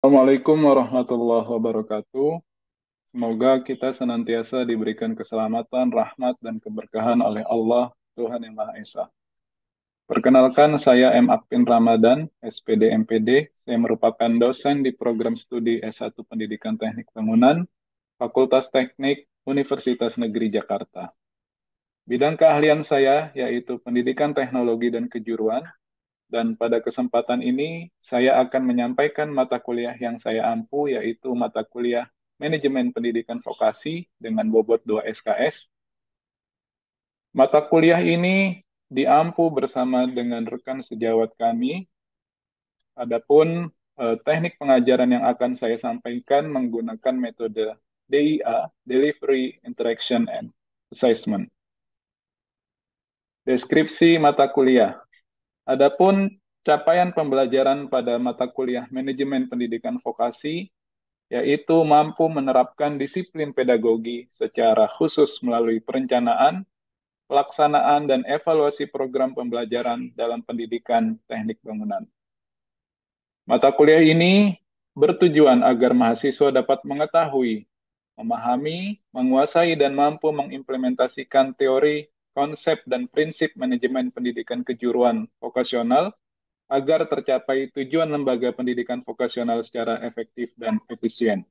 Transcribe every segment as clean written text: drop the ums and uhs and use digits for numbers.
Assalamualaikum warahmatullahi wabarakatuh. Semoga kita senantiasa diberikan keselamatan, rahmat, dan keberkahan oleh Allah, Tuhan Yang Maha Esa. Perkenalkan, saya M. Akpin Ramadan, SPD MPD. Saya merupakan dosen di program studi S1 Pendidikan Teknik Bangunan, Fakultas Teknik, Universitas Negeri Jakarta. Bidang keahlian saya yaitu Pendidikan Teknologi dan Kejuruan, dan pada kesempatan ini, saya akan menyampaikan mata kuliah yang saya ampu, yaitu mata kuliah Manajemen Pendidikan Vokasi dengan bobot 2 SKS. Mata kuliah ini diampu bersama dengan rekan sejawat kami. Adapun teknik pengajaran yang akan saya sampaikan menggunakan metode DIA, Delivery, Interaction, and Assessment. Deskripsi mata kuliah. Adapun capaian pembelajaran pada mata kuliah Manajemen Pendidikan Vokasi, yaitu mampu menerapkan disiplin pedagogi secara khusus melalui perencanaan, pelaksanaan, dan evaluasi program pembelajaran dalam pendidikan teknik bangunan. Mata kuliah ini bertujuan agar mahasiswa dapat mengetahui, memahami, menguasai, dan mampu mengimplementasikan teori, konsep, dan prinsip manajemen pendidikan kejuruan vokasional agar tercapai tujuan lembaga pendidikan vokasional secara efektif dan efisien.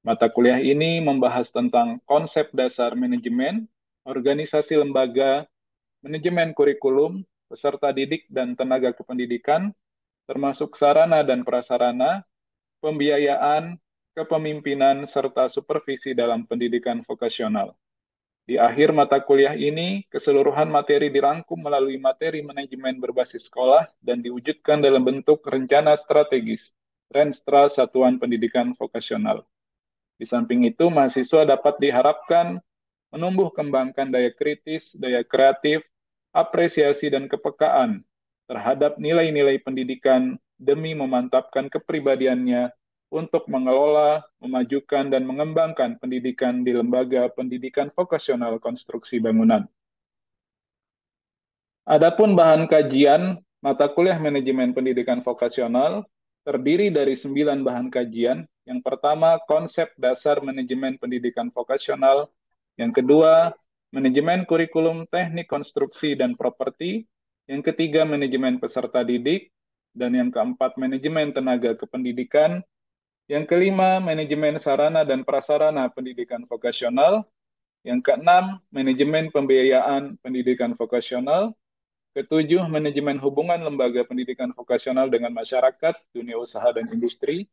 Mata kuliah ini membahas tentang konsep dasar manajemen, organisasi lembaga, manajemen kurikulum, peserta didik dan tenaga kependidikan, termasuk sarana dan prasarana, pembiayaan, kepemimpinan, serta supervisi dalam pendidikan vokasional. Di akhir mata kuliah ini, keseluruhan materi dirangkum melalui materi manajemen berbasis sekolah dan diwujudkan dalam bentuk rencana strategis, Renstra Satuan Pendidikan Vokasional. Di samping itu, mahasiswa dapat diharapkan menumbuh kembangkan daya kritis, daya kreatif, apresiasi, dan kepekaan terhadap nilai-nilai pendidikan demi memantapkan kepribadiannya untuk mengelola, memajukan, dan mengembangkan pendidikan di lembaga pendidikan vokasional konstruksi bangunan. Adapun bahan kajian, mata kuliah manajemen pendidikan vokasional terdiri dari 9 bahan kajian. Yang pertama, konsep dasar manajemen pendidikan vokasional. Yang kedua, manajemen kurikulum teknik konstruksi dan properti. Yang ketiga, manajemen peserta didik. Dan yang keempat, manajemen tenaga kependidikan. Yang kelima, manajemen sarana dan prasarana pendidikan vokasional. Yang keenam, manajemen pembiayaan pendidikan vokasional. Ketujuh, manajemen hubungan lembaga pendidikan vokasional dengan masyarakat, dunia usaha, dan industri.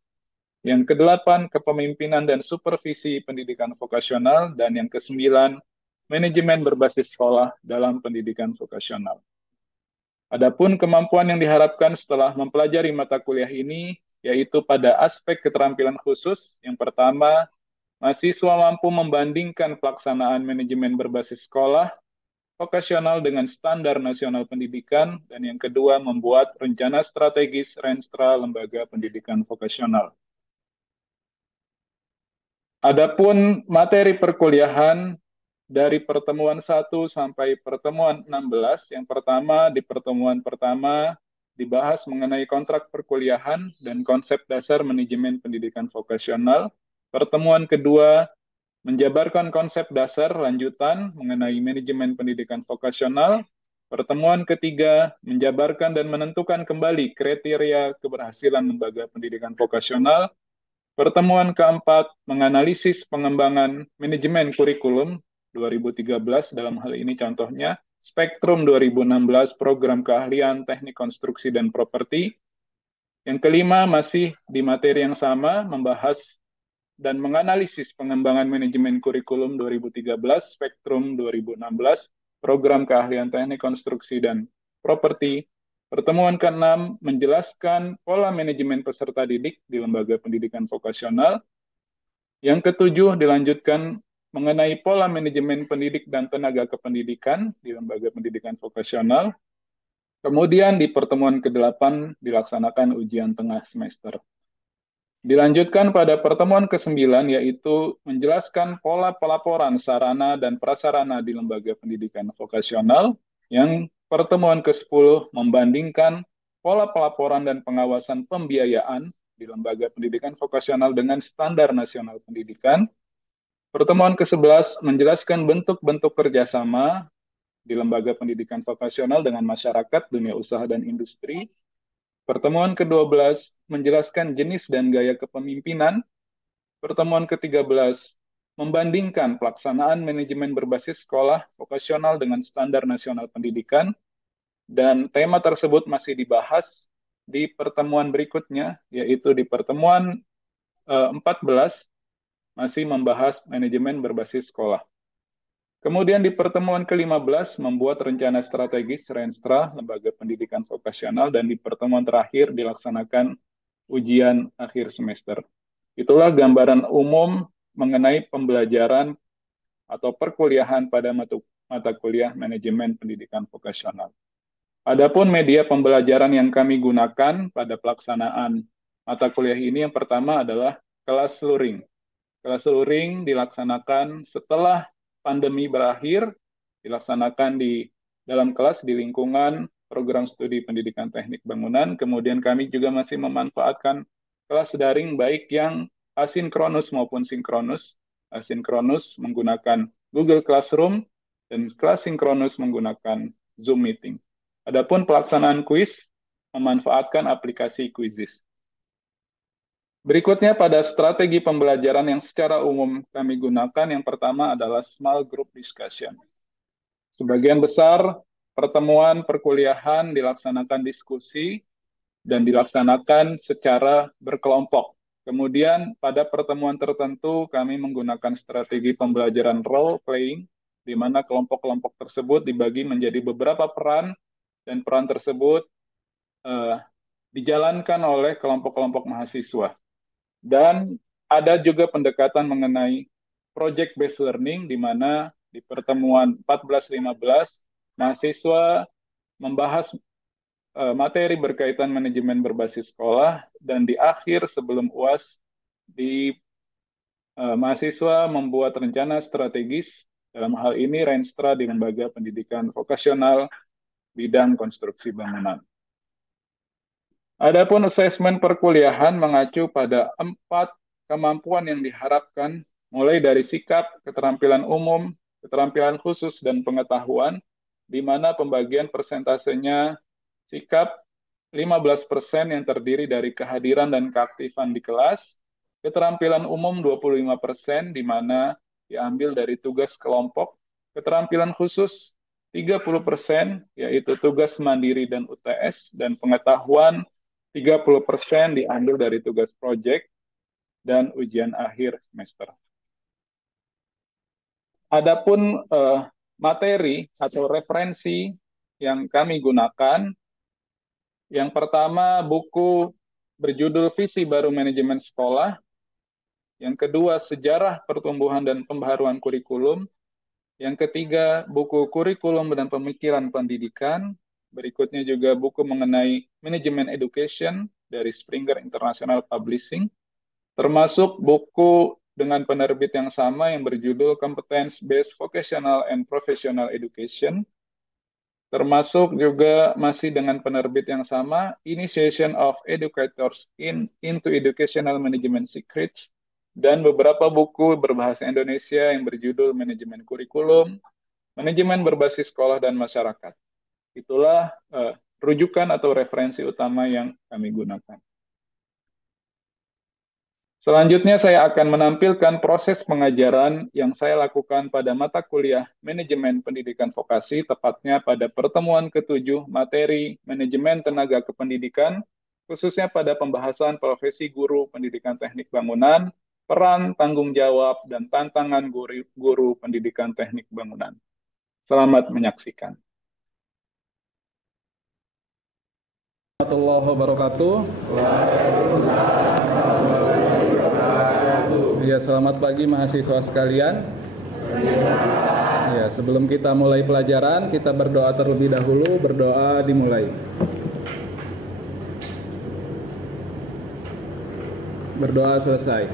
Yang kedelapan, kepemimpinan dan supervisi pendidikan vokasional. Dan yang kesembilan, manajemen berbasis sekolah dalam pendidikan vokasional. Adapun kemampuan yang diharapkan setelah mempelajari mata kuliah ini, yaitu pada aspek keterampilan khusus. Yang pertama, mahasiswa mampu membandingkan pelaksanaan manajemen berbasis sekolah vokasional dengan standar nasional pendidikan, dan yang kedua membuat rencana strategis Renstra Lembaga Pendidikan Vokasional. Adapun materi perkuliahan dari pertemuan 1 sampai pertemuan 16, yang pertama di pertemuan pertama dibahas mengenai kontrak perkuliahan dan konsep dasar manajemen pendidikan vokasional. Pertemuan kedua menjabarkan konsep dasar lanjutan mengenai manajemen pendidikan vokasional. Pertemuan ketiga menjabarkan dan menentukan kembali kriteria keberhasilan lembaga pendidikan vokasional. Pertemuan keempat menganalisis pengembangan manajemen kurikulum 2013, dalam hal ini contohnya Spektrum 2016 Program Keahlian Teknik Konstruksi dan Properti. Yang kelima masih di materi yang sama membahas dan menganalisis pengembangan manajemen kurikulum 2013, Spektrum 2016, Program Keahlian Teknik Konstruksi dan Properti. Pertemuan ke-6 menjelaskan pola manajemen peserta didik di lembaga pendidikan vokasional. Yang ke-7 dilanjutkan mengenai pola manajemen pendidik dan tenaga kependidikan di lembaga pendidikan vokasional. Kemudian di pertemuan ke-8 dilaksanakan ujian tengah semester. Dilanjutkan pada pertemuan ke-9, yaitu menjelaskan pola pelaporan sarana dan prasarana di lembaga pendidikan vokasional. Yang pertemuan ke-10 membandingkan pola pelaporan dan pengawasan pembiayaan di lembaga pendidikan vokasional dengan standar nasional pendidikan. Pertemuan ke-11 menjelaskan bentuk-bentuk kerjasama di lembaga pendidikan vokasional dengan masyarakat, dunia usaha, dan industri. Pertemuan ke-12 menjelaskan jenis dan gaya kepemimpinan. Pertemuan ke-13 membandingkan pelaksanaan manajemen berbasis sekolah vokasional dengan standar nasional pendidikan. Dan tema tersebut masih dibahas di pertemuan berikutnya, yaitu di pertemuan 14 masih membahas manajemen berbasis sekolah. Kemudian di pertemuan ke-15 membuat rencana strategis Renstra, lembaga pendidikan vokasional, dan di pertemuan terakhir dilaksanakan ujian akhir semester. Itulah gambaran umum mengenai pembelajaran atau perkuliahan pada mata kuliah manajemen pendidikan vokasional. Adapun media pembelajaran yang kami gunakan pada pelaksanaan mata kuliah ini yang pertama adalah kelas luring. Kelas luring dilaksanakan setelah pandemi berakhir, dilaksanakan di dalam kelas di lingkungan program studi pendidikan teknik bangunan. Kemudian kami juga masih memanfaatkan kelas daring baik yang asinkronus maupun sinkronus. Asinkronus menggunakan Google Classroom dan kelas sinkronus menggunakan Zoom Meeting. Adapun pelaksanaan kuis memanfaatkan aplikasi Quizizz. Berikutnya pada strategi pembelajaran yang secara umum kami gunakan, yang pertama adalah small group discussion. Sebagian besar pertemuan perkuliahan dilaksanakan diskusi dan dilaksanakan secara berkelompok. Kemudian pada pertemuan tertentu kami menggunakan strategi pembelajaran role playing, di mana kelompok-kelompok tersebut dibagi menjadi beberapa peran, dan peran tersebut dijalankan oleh kelompok-kelompok mahasiswa. Dan ada juga pendekatan mengenai project-based learning, di mana di pertemuan 14-15, mahasiswa membahas materi berkaitan manajemen berbasis sekolah, dan di akhir sebelum UAS, mahasiswa membuat rencana strategis, dalam hal ini Renstra di lembaga pendidikan vokasional bidang konstruksi bangunan. Adapun asesmen perkuliahan mengacu pada 4 kemampuan yang diharapkan, mulai dari sikap, keterampilan umum, keterampilan khusus, dan pengetahuan, di mana pembagian persentasenya sikap 15% yang terdiri dari kehadiran dan keaktifan di kelas, keterampilan umum 25%, di mana diambil dari tugas kelompok, keterampilan khusus 30%, yaitu tugas mandiri dan UTS, dan pengetahuan 30% diambil dari tugas proyek dan ujian akhir semester. Adapun materi atau referensi yang kami gunakan, yang pertama buku berjudul Visi Baru Manajemen Sekolah, yang kedua Sejarah Pertumbuhan dan Pembaharuan Kurikulum, yang ketiga buku Kurikulum dan Pemikiran Pendidikan, berikutnya juga buku mengenai Manajemen Education dari Springer International Publishing, termasuk buku dengan penerbit yang sama yang berjudul Competence-Based Vocational and Professional Education, termasuk juga masih dengan penerbit yang sama, Initiation of Educators into Educational Management Secrets, dan beberapa buku berbahasa Indonesia yang berjudul Manajemen Kurikulum, Manajemen Berbasis Sekolah dan Masyarakat. Itulah rujukan atau referensi utama yang kami gunakan. Selanjutnya saya akan menampilkan proses pengajaran yang saya lakukan pada mata kuliah Manajemen Pendidikan Vokasi, tepatnya pada pertemuan ke-7 materi Manajemen Tenaga Kependidikan, khususnya pada pembahasan profesi guru pendidikan teknik bangunan, peran, tanggung jawab, dan tantangan guru pendidikan teknik bangunan. Selamat menyaksikan. Warahmatullahi wabarakatuh. Ya, selamat pagi mahasiswa sekalian. Ya, sebelum kita mulai pelajaran, kita berdoa terlebih dahulu. Berdoa dimulai. Berdoa selesai.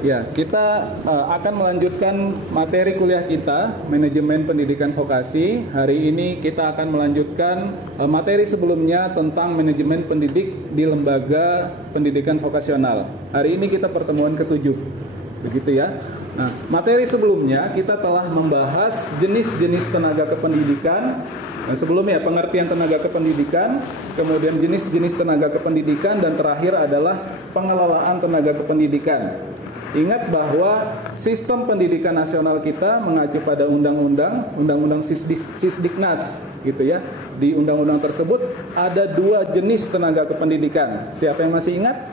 Ya, kita akan melanjutkan materi kuliah kita, Manajemen Pendidikan Vokasi. Hari ini kita akan melanjutkan materi sebelumnya tentang manajemen pendidik di lembaga pendidikan vokasional. Hari ini kita pertemuan ke-7, begitu ya. Nah, materi sebelumnya kita telah membahas jenis-jenis tenaga kependidikan. Nah, sebelumnya pengertian tenaga kependidikan, kemudian jenis-jenis tenaga kependidikan, dan terakhir adalah pengelolaan tenaga kependidikan. Ingat bahwa sistem pendidikan nasional kita mengacu pada Undang-Undang Sisdiknas, gitu ya. Di undang-undang tersebut ada 2 jenis tenaga kependidikan. Siapa yang masih ingat?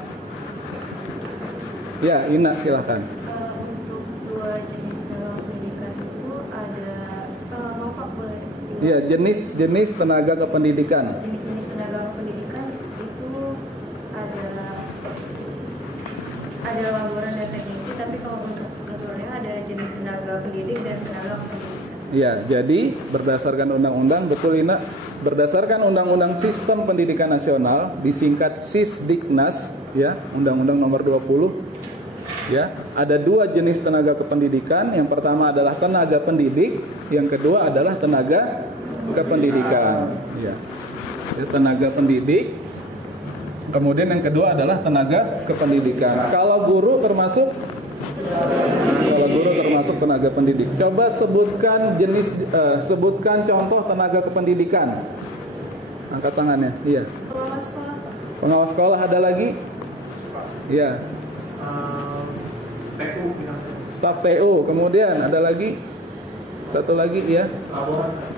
Ya, Ina, silahkan. Untuk 2 jenis tenaga kependidikan itu ada, Bapak boleh? Ya, jenis-jenis tenaga kependidikan. Jenis-jenis tenaga kependidikan itu ada laboran dan teknisi, tapi kalau untuk keturunannya ada jenis tenaga pendidik dan tenaga kependidikan. Ya, jadi berdasarkan undang-undang, betul Ina, berdasarkan Undang-Undang Sistem Pendidikan Nasional, disingkat Sisdiknas, ya, Undang-Undang Nomor 20, ya, ada 2 jenis tenaga kependidikan. Yang pertama adalah tenaga pendidik, yang kedua adalah tenaga kependidikan. Ya, tenaga pendidik. Kemudian yang kedua adalah tenaga kependidikan. Kalau guru termasuk tenaga pendidik. Coba sebutkan sebutkan contoh tenaga kependidikan. Angkat tangannya. Iya. Pengawas sekolah. Pengawas sekolah ada lagi? Iya. TU. Staf TU. Kemudian ada lagi? Satu lagi ya.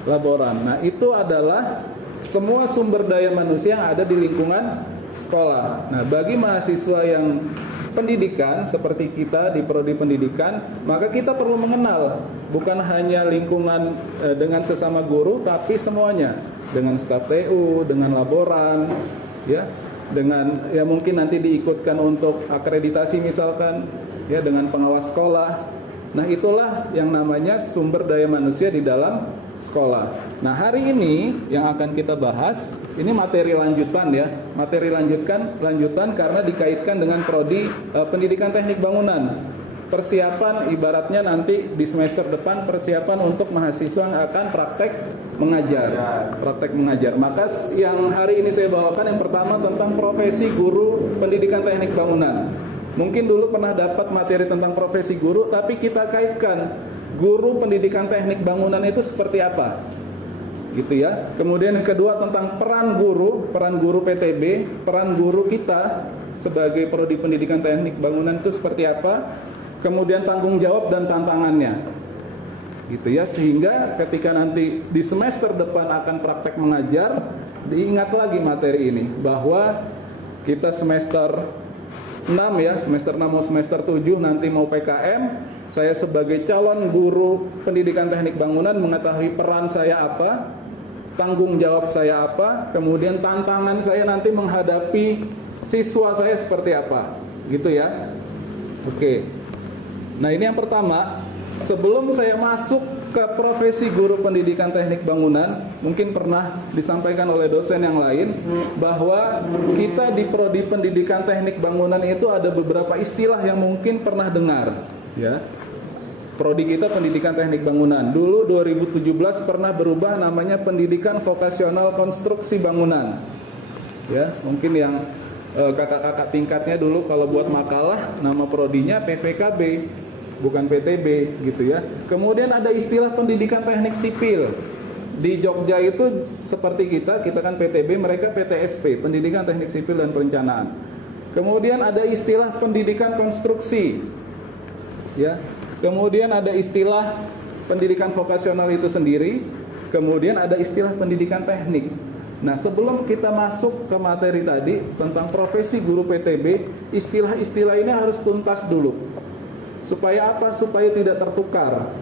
Laboran. Nah, itu adalah semua sumber daya manusia yang ada di lingkungan sekolah. Nah, bagi mahasiswa yang pendidikan seperti kita di prodi pendidikan, maka kita perlu mengenal bukan hanya lingkungan dengan sesama guru, tapi semuanya, dengan staf TU, dengan laboran, ya, dengan ya mungkin nanti diikutkan untuk akreditasi misalkan, ya, dengan pengawas sekolah. Nah, itulah yang namanya sumber daya manusia di dalam sekolah. Nah, hari ini yang akan kita bahas ini materi lanjutan ya, materi lanjutan karena dikaitkan dengan prodi pendidikan teknik bangunan. Persiapan ibaratnya nanti di semester depan persiapan untuk mahasiswa yang akan praktek mengajar. Maka yang hari ini saya bawakan yang pertama tentang profesi guru pendidikan teknik bangunan. Mungkin dulu pernah dapat materi tentang profesi guru, tapi kita kaitkan guru pendidikan teknik bangunan itu seperti apa, gitu ya. Kemudian yang kedua tentang peran guru PTB, peran guru kita sebagai prodi pendidikan teknik bangunan itu seperti apa. Kemudian tanggung jawab dan tantangannya, gitu ya. Sehingga ketika nanti di semester depan akan praktek mengajar, diingat lagi materi ini bahwa kita semester 6 ya, semester 6 mau semester 7 nanti mau PKM. Saya sebagai calon guru pendidikan teknik bangunan mengetahui peran saya apa, tanggung jawab saya apa, kemudian tantangan saya nanti menghadapi siswa saya seperti apa, gitu ya. Oke. Nah, ini yang pertama. Sebelum saya masuk ke profesi guru pendidikan teknik bangunan, mungkin pernah disampaikan oleh dosen yang lain bahwa kita di prodi pendidikan teknik bangunan itu ada beberapa istilah yang mungkin pernah dengar, ya. Prodi kita pendidikan teknik bangunan. Dulu 2017 pernah berubah namanya pendidikan vokasional konstruksi bangunan. Ya, mungkin yang kakak-kakak tingkatnya dulu kalau buat makalah nama prodinya PPKB, bukan PTB, gitu ya. Kemudian ada istilah pendidikan teknik sipil. Di Jogja itu seperti kita kan PTB, mereka PTSP, pendidikan teknik sipil dan perencanaan. Kemudian ada istilah pendidikan konstruksi, ya. Kemudian ada istilah pendidikan vokasional itu sendiri. Kemudian ada istilah pendidikan teknik. Nah, sebelum kita masuk ke materi tadi tentang profesi guru PTB, istilah-istilah ini harus tuntas dulu. Supaya apa? Supaya tidak tertukar.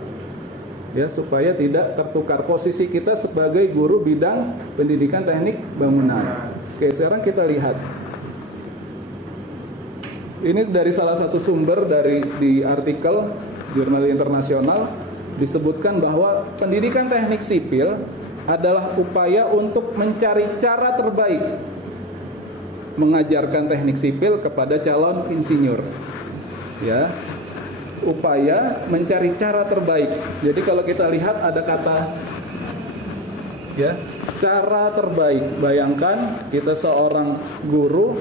Ya, supaya tidak tertukar posisi kita sebagai guru bidang pendidikan teknik bangunan. Oke, sekarang kita lihat. Ini dari salah satu sumber di artikel jurnal internasional disebutkan bahwa pendidikan teknik sipil adalah upaya untuk mencari cara terbaik mengajarkan teknik sipil kepada calon insinyur. Ya, upaya mencari cara terbaik. Jadi kalau kita lihat ada kata ya, cara terbaik. Bayangkan kita seorang guru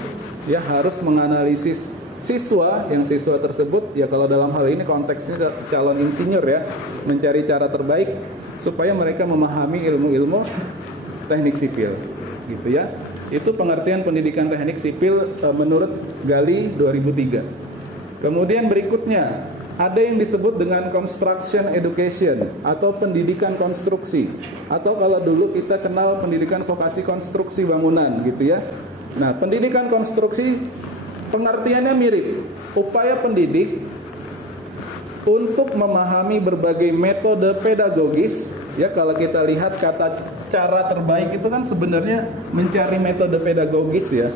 ya harus menganalisis siswa, yang siswa tersebut ya kalau dalam hal ini konteksnya calon insinyur ya, mencari cara terbaik supaya mereka memahami ilmu-ilmu teknik sipil gitu ya. Itu pengertian pendidikan teknik sipil menurut Gali 2003. Kemudian berikutnya ada yang disebut dengan construction education atau pendidikan konstruksi, atau kalau dulu kita kenal pendidikan vokasi konstruksi bangunan gitu ya. Nah, pendidikan konstruksi pengertiannya mirip, upaya pendidik untuk memahami berbagai metode pedagogis ya. Kalau kita lihat kata cara terbaik itu kan sebenarnya mencari metode pedagogis ya,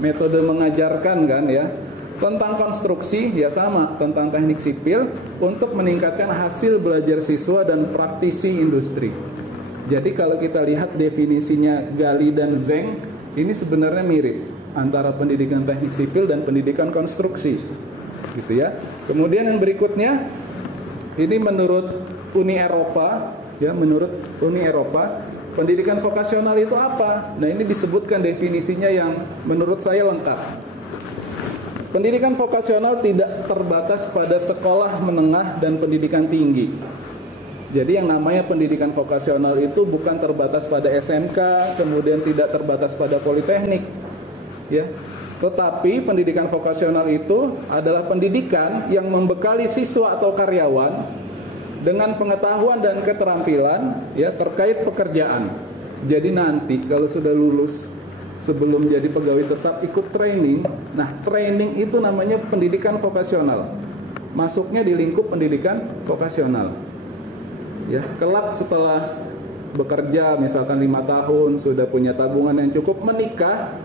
metode mengajarkan kan ya. Tentang konstruksi ya sama, tentang teknik sipil untuk meningkatkan hasil belajar siswa dan praktisi industri. Jadi kalau kita lihat definisinya Gali dan Zeng, ini sebenarnya mirip antara pendidikan teknik sipil dan pendidikan konstruksi gitu ya. Kemudian yang berikutnya ini menurut Uni Eropa ya, menurut Uni Eropa pendidikan vokasional itu apa? Nah, ini disebutkan definisinya yang menurut saya lengkap. Pendidikan vokasional tidak terbatas pada sekolah menengah dan pendidikan tinggi. Jadi yang namanya pendidikan vokasional itu bukan terbatas pada SMK, kemudian tidak terbatas pada politeknik, ya. Tetapi pendidikan vokasional itu adalah pendidikan yang membekali siswa atau karyawan dengan pengetahuan dan keterampilan, ya, terkait pekerjaan. Jadi nanti kalau sudah lulus, sebelum jadi pegawai tetap ikut training. Nah, training itu namanya pendidikan vokasional. Masuknya di lingkup pendidikan vokasional. Ya, kelak setelah bekerja misalkan 5 tahun, sudah punya tabungan yang cukup, menikah,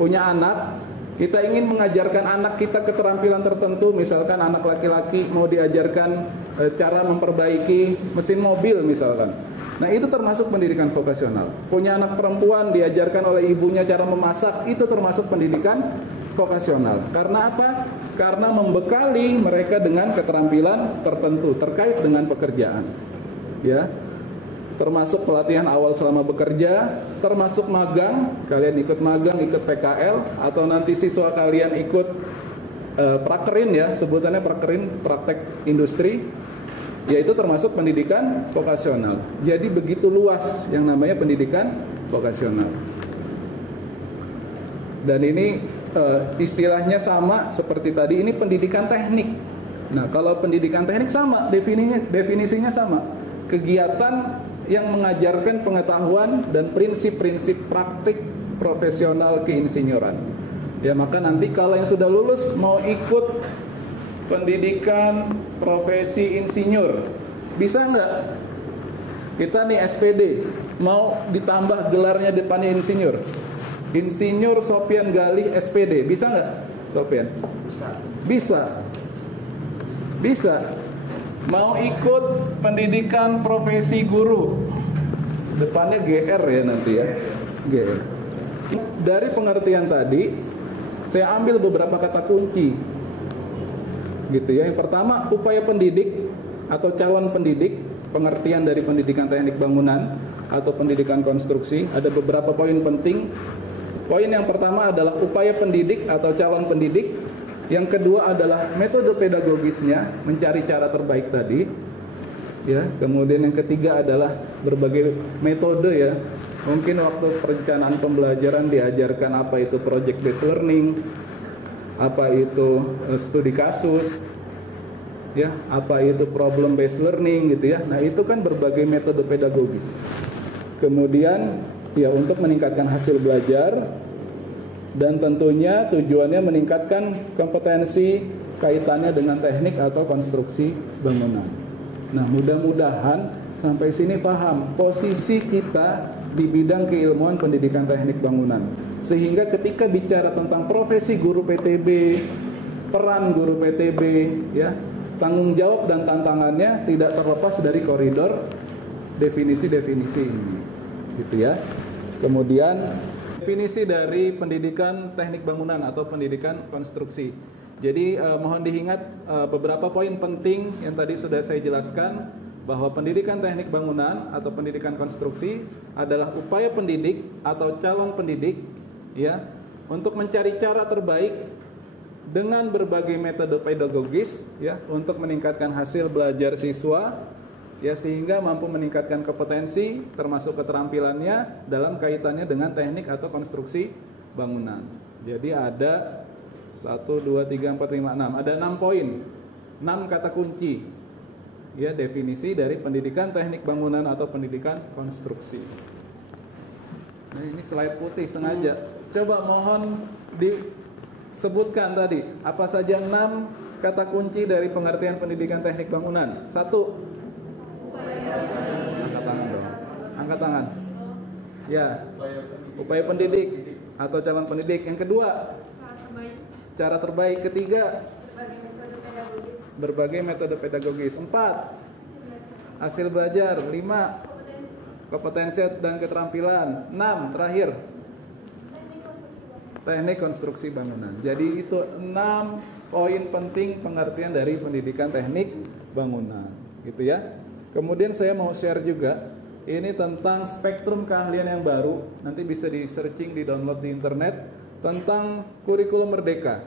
punya anak, kita ingin mengajarkan anak kita keterampilan tertentu, misalkan anak laki-laki mau diajarkan cara memperbaiki mesin mobil misalkan. Nah, itu termasuk pendidikan vokasional. Punya anak perempuan diajarkan oleh ibunya cara memasak, itu termasuk pendidikan vokasional. Karena apa? Karena membekali mereka dengan keterampilan tertentu terkait dengan pekerjaan. Ya. Termasuk pelatihan awal selama bekerja, termasuk magang, kalian ikut magang, ikut PKL, atau nanti siswa kalian ikut prakerin ya, sebutannya prakerin, praktek industri, yaitu termasuk pendidikan vokasional. Jadi begitu luas yang namanya pendidikan vokasional. Dan ini istilahnya sama seperti tadi, ini pendidikan teknik. Nah, kalau pendidikan teknik sama, definisinya sama. Kegiatan yang mengajarkan pengetahuan dan prinsip-prinsip praktik profesional keinsinyuran. Ya, maka nanti kalau yang sudah lulus mau ikut pendidikan profesi insinyur, bisa nggak? Kita nih SPD, mau ditambah gelarnya depannya insinyur. Insinyur Sopyan Galih SPD, bisa nggak, Sopyan? Bisa. Bisa. Bisa. Mau ikut pendidikan profesi guru, depannya GR ya nanti ya, GR. Dari pengertian tadi, saya ambil beberapa kata kunci, gitu ya. Yang pertama, upaya pendidik atau calon pendidik, pengertian dari pendidikan teknik bangunan atau pendidikan konstruksi. Ada beberapa poin penting. Poin yang pertama adalah upaya pendidik atau calon pendidik. Yang kedua adalah metode pedagogisnya, mencari cara terbaik tadi. Ya, kemudian yang ketiga adalah berbagai metode ya. Mungkin waktu perencanaan pembelajaran diajarkan apa itu project based learning, apa itu studi kasus, ya, apa itu problem based learning gitu ya. Nah, itu kan berbagai metode pedagogis. Kemudian ya untuk meningkatkan hasil belajar, dan tentunya tujuannya meningkatkan kompetensi kaitannya dengan teknik atau konstruksi bangunan. Nah, mudah-mudahan sampai sini paham posisi kita di bidang keilmuan pendidikan teknik bangunan. Sehingga ketika bicara tentang profesi guru PTB, peran guru PTB, ya, tanggung jawab dan tantangannya tidak terlepas dari koridor definisi-definisi ini, gitu ya. Kemudian definisi dari pendidikan teknik bangunan atau pendidikan konstruksi. Jadi mohon diingat beberapa poin penting yang tadi sudah saya jelaskan, bahwa pendidikan teknik bangunan atau pendidikan konstruksi adalah upaya pendidik atau calon pendidik ya untuk mencari cara terbaik dengan berbagai metode pedagogis ya untuk meningkatkan hasil belajar siswa ya sehingga mampu meningkatkan kompetensi termasuk keterampilannya dalam kaitannya dengan teknik atau konstruksi bangunan. Jadi ada 1, 2, 3, 4, 5, 6. Ada 6 poin, 6 kata kunci ya definisi dari pendidikan teknik bangunan atau pendidikan konstruksi. Nah, ini slide putih sengaja. Coba mohon disebutkan tadi apa saja 6 kata kunci dari pengertian pendidikan teknik bangunan. 1. Angkat tangan dong. Angkat tangan. Ya. Upaya pendidik atau calon pendidik. Yang kedua, cara terbaik. Ketiga, berbagai metode pedagogis. 4, hasil belajar. 5, kompetensi dan keterampilan. 6, terakhir, teknik konstruksi bangunan. Jadi itu 6 poin penting pengertian dari pendidikan teknik bangunan, gitu ya. Kemudian saya mau share juga ini tentang spektrum keahlian yang baru. Nanti bisa di searching, di download di internet tentang kurikulum merdeka.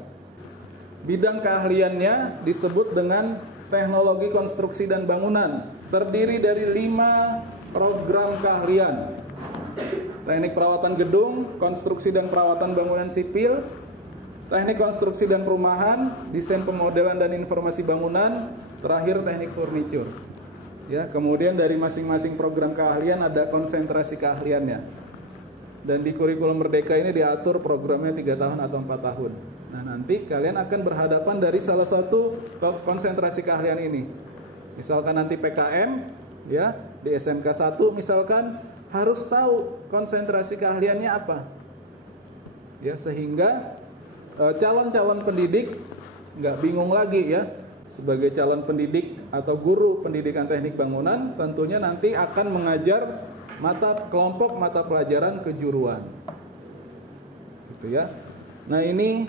Bidang keahliannya disebut dengan teknologi konstruksi dan bangunan. Terdiri dari 5 program keahlian. Teknik perawatan gedung, konstruksi dan perawatan bangunan sipil, teknik konstruksi dan perumahan, desain pemodelan dan informasi bangunan, terakhir teknik furniture. Ya, kemudian dari masing-masing program keahlian ada konsentrasi keahliannya. Dan di kurikulum merdeka ini diatur programnya 3 tahun atau 4 tahun. Nah, nanti kalian akan berhadapan dari salah satu konsentrasi keahlian ini. Misalkan nanti PKM ya, di SMK 1 misalkan harus tahu konsentrasi keahliannya apa. Ya, sehingga calon-calon pendidik nggak bingung lagi ya. Sebagai calon pendidik atau guru pendidikan teknik bangunan tentunya nanti akan mengajar kelompok mata pelajaran kejuruan. Gitu ya. Nah, ini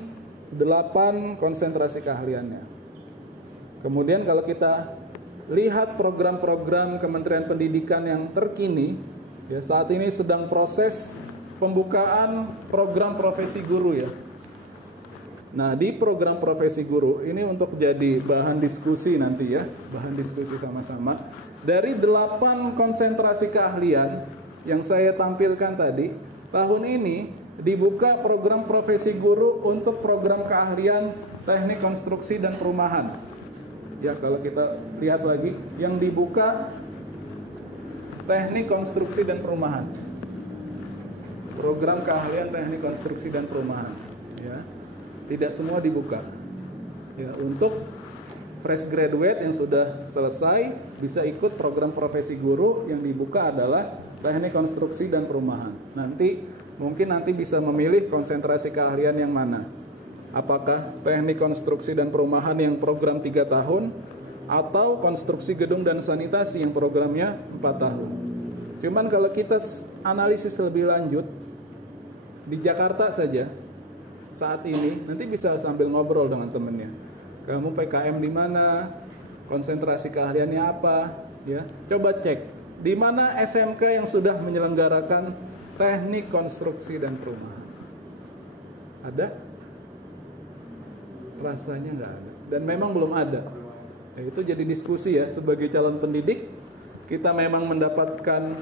8 konsentrasi keahliannya. Kemudian kalau kita lihat program-program Kementerian Pendidikan yang terkini, ya saat ini sedang proses pembukaan program profesi guru ya. Nah, di program profesi guru ini untuk jadi bahan diskusi nanti ya, bahan diskusi sama-sama. Dari 8 konsentrasi keahlian yang saya tampilkan tadi, tahun ini dibuka program profesi guru untuk program keahlian teknik konstruksi dan perumahan. Ya, kalau kita lihat lagi, yang dibuka teknik konstruksi dan perumahan. Program keahlian teknik konstruksi dan perumahan. Ya. Tidak semua dibuka. Ya, untuk fresh graduate yang sudah selesai bisa ikut program profesi guru, yang dibuka adalah teknik konstruksi dan perumahan. Nanti bisa memilih konsentrasi keahlian yang mana. Apakah teknik konstruksi dan perumahan yang program 3 tahun atau konstruksi gedung dan sanitasi yang programnya 4 tahun. Cuman kalau kita analisis lebih lanjut di Jakarta saja saat ini, nanti bisa sambil ngobrol dengan temennya. Kamu PKM di mana? Konsentrasi keahliannya apa? Ya, coba cek di mana SMK yang sudah menyelenggarakan teknik konstruksi dan perumahan. Ada? Rasanya nggak ada. Dan memang belum ada. Ya, itu jadi diskusi ya. Sebagai calon pendidik, kita memang mendapatkan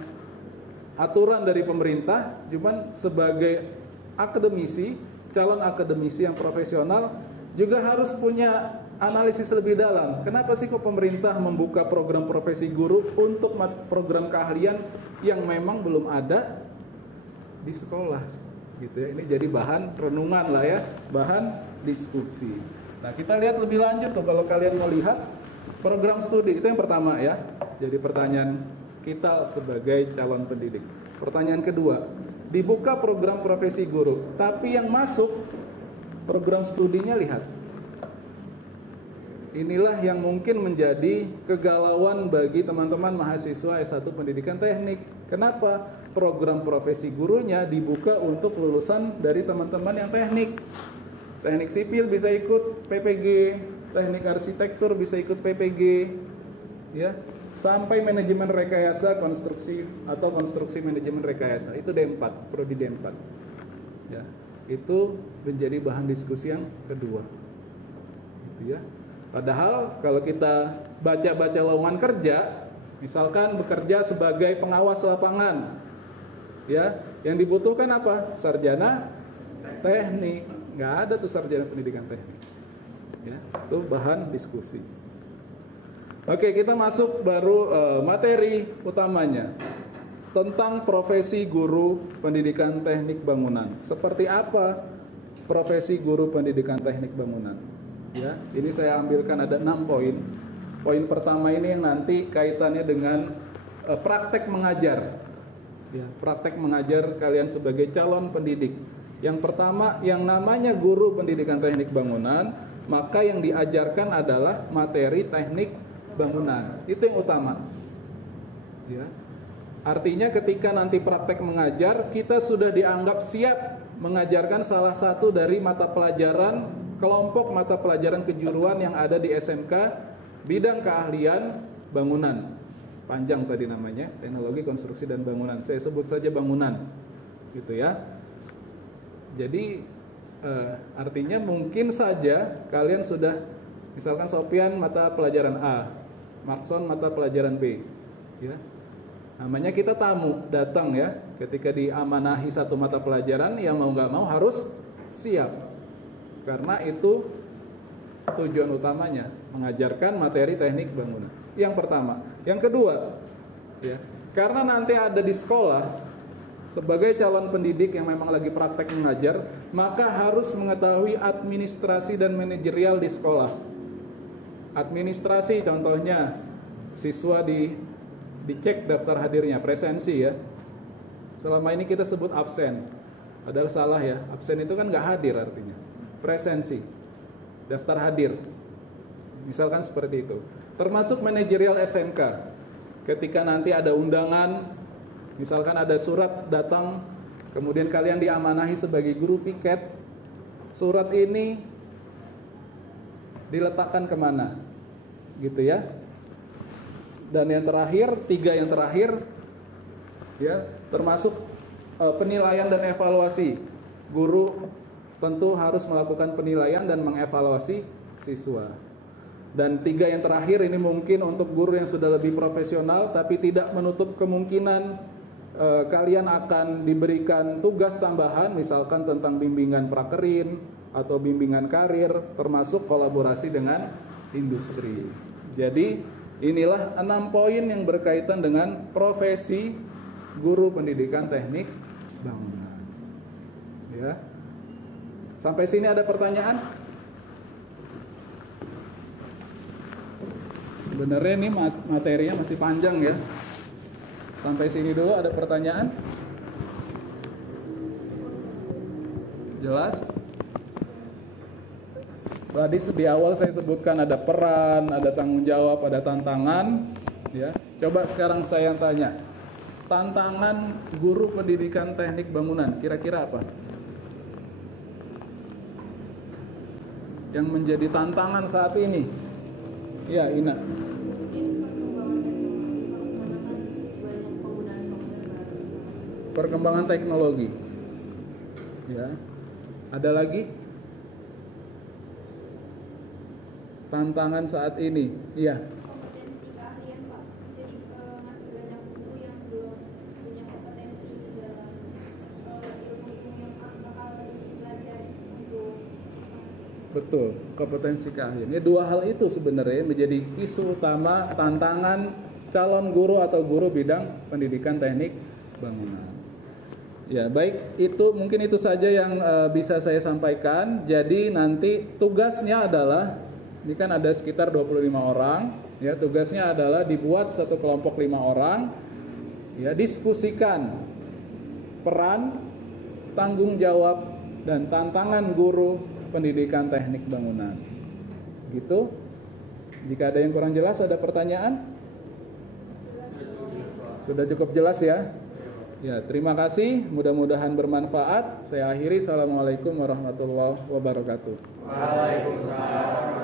aturan dari pemerintah, cuman sebagai akademisi, calon akademisi yang profesional juga harus punya analisis lebih dalam. Kenapa sih kok pemerintah membuka program profesi guru untuk program keahlian yang memang belum ada di sekolah, gitu ya. Ini jadi bahan renungan lah ya, bahan diskusi. Nah, kita lihat lebih lanjut tuh, kalau kalian mau lihat program studi itu yang pertama ya. Jadi pertanyaan kita sebagai calon pendidik. Pertanyaan kedua, dibuka program profesi guru, tapi yang masuk program studinya lihat. Inilah yang mungkin menjadi kegalauan bagi teman-teman mahasiswa S1 Pendidikan Teknik. Kenapa? Program profesi gurunya dibuka untuk lulusan dari teman-teman yang teknik. Teknik sipil bisa ikut PPG, teknik arsitektur bisa ikut PPG, ya, sampai manajemen rekayasa konstruksi atau konstruksi manajemen rekayasa itu D4, prodi D4. Ya, itu menjadi bahan diskusi yang kedua. Gitu ya. Padahal kalau kita baca-baca lowongan kerja, misalkan bekerja sebagai pengawas lapangan, ya, yang dibutuhkan apa? Sarjana teknik. Nggak ada tuh sarjana pendidikan teknik. Ya, itu bahan diskusi. Oke, kita masuk baru materi utamanya tentang profesi guru pendidikan teknik bangunan. Seperti apa profesi guru pendidikan teknik bangunan? Ya, ini saya ambilkan ada 6 poin. Poin pertama ini yang nanti kaitannya dengan praktek mengajar. Ya, praktek mengajar kalian sebagai calon pendidik. Yang pertama, yang namanya guru pendidikan teknik bangunan, maka yang diajarkan adalah materi teknik bangunan. Itu yang utama. Ya. Artinya ketika nanti praktek mengajar, kita sudah dianggap siap mengajarkan salah satu dari mata pelajaran, kelompok mata pelajaran kejuruan yang ada di SMK bidang keahlian bangunan. Panjang tadi namanya, teknologi konstruksi dan bangunan. Saya sebut saja bangunan. Gitu ya. Jadi artinya mungkin saja kalian sudah, misalkan Sopian mata pelajaran A, Maxon mata pelajaran B, ya. Namanya kita tamu datang ya, ketika diamanahi satu mata pelajaran, yang mau nggak mau harus siap, karena itu tujuan utamanya mengajarkan materi teknik bangunan. Yang pertama, yang kedua, ya, karena nanti ada di sekolah. Sebagai calon pendidik yang memang lagi praktek mengajar, maka harus mengetahui administrasi dan manajerial di sekolah. Administrasi contohnya, siswa dicek daftar hadirnya, presensi ya. Selama ini kita sebut absen, padahal salah ya. Absen itu kan nggak hadir artinya. Presensi, daftar hadir. Misalkan seperti itu. Termasuk manajerial SMK. Ketika nanti ada undangan, misalkan ada surat datang, kemudian kalian diamanahi sebagai guru piket, surat ini diletakkan kemana, gitu ya. Dan yang terakhir, 3 yang terakhir, ya, termasuk penilaian dan evaluasi. Guru tentu harus melakukan penilaian dan mengevaluasi siswa. Dan 3 yang terakhir ini mungkin untuk guru yang sudah lebih profesional, tapi tidak menutup kemungkinan kalian akan diberikan tugas tambahan, misalkan tentang bimbingan prakerin atau bimbingan karir, termasuk kolaborasi dengan industri. Jadi inilah 6 poin yang berkaitan dengan profesi guru pendidikan teknik bangunan. Ya. Sampai sini ada pertanyaan? Sebenarnya ini materinya masih panjang ya. Sampai sini dulu, ada pertanyaan? Jelas? Tadi di awal saya sebutkan ada peran, ada tanggung jawab, ada tantangan, ya. Coba sekarang saya tanya. Tantangan guru pendidikan teknik bangunan kira-kira apa? Yang menjadi tantangan saat ini? Ya, Ina. Perkembangan teknologi. Ya. Ada lagi? Tantangan saat ini. Iya. Kompetensi keahlian, Pak. Jadi masih banyak guru yang belum punya kompetensi dalam ilmu-ilmu yang bakal dipelajari untuk. Betul, kompetensi keahlian. Ya, 2 hal itu sebenarnya menjadi isu utama tantangan calon guru atau guru bidang pendidikan teknik bangunan. Ya, baik, itu mungkin itu saja yang bisa saya sampaikan. Jadi nanti tugasnya adalah, ini kan ada sekitar 25 orang, ya, tugasnya adalah dibuat satu kelompok 5 orang, ya, diskusikan peran, tanggung jawab dan tantangan guru pendidikan teknik bangunan. Gitu. Jika ada yang kurang jelas, ada pertanyaan? Sudah cukup jelas ya? Ya, terima kasih. Mudah-mudahan bermanfaat. Saya akhiri. Assalamualaikum warahmatullahi wabarakatuh. Waalaikumsalam.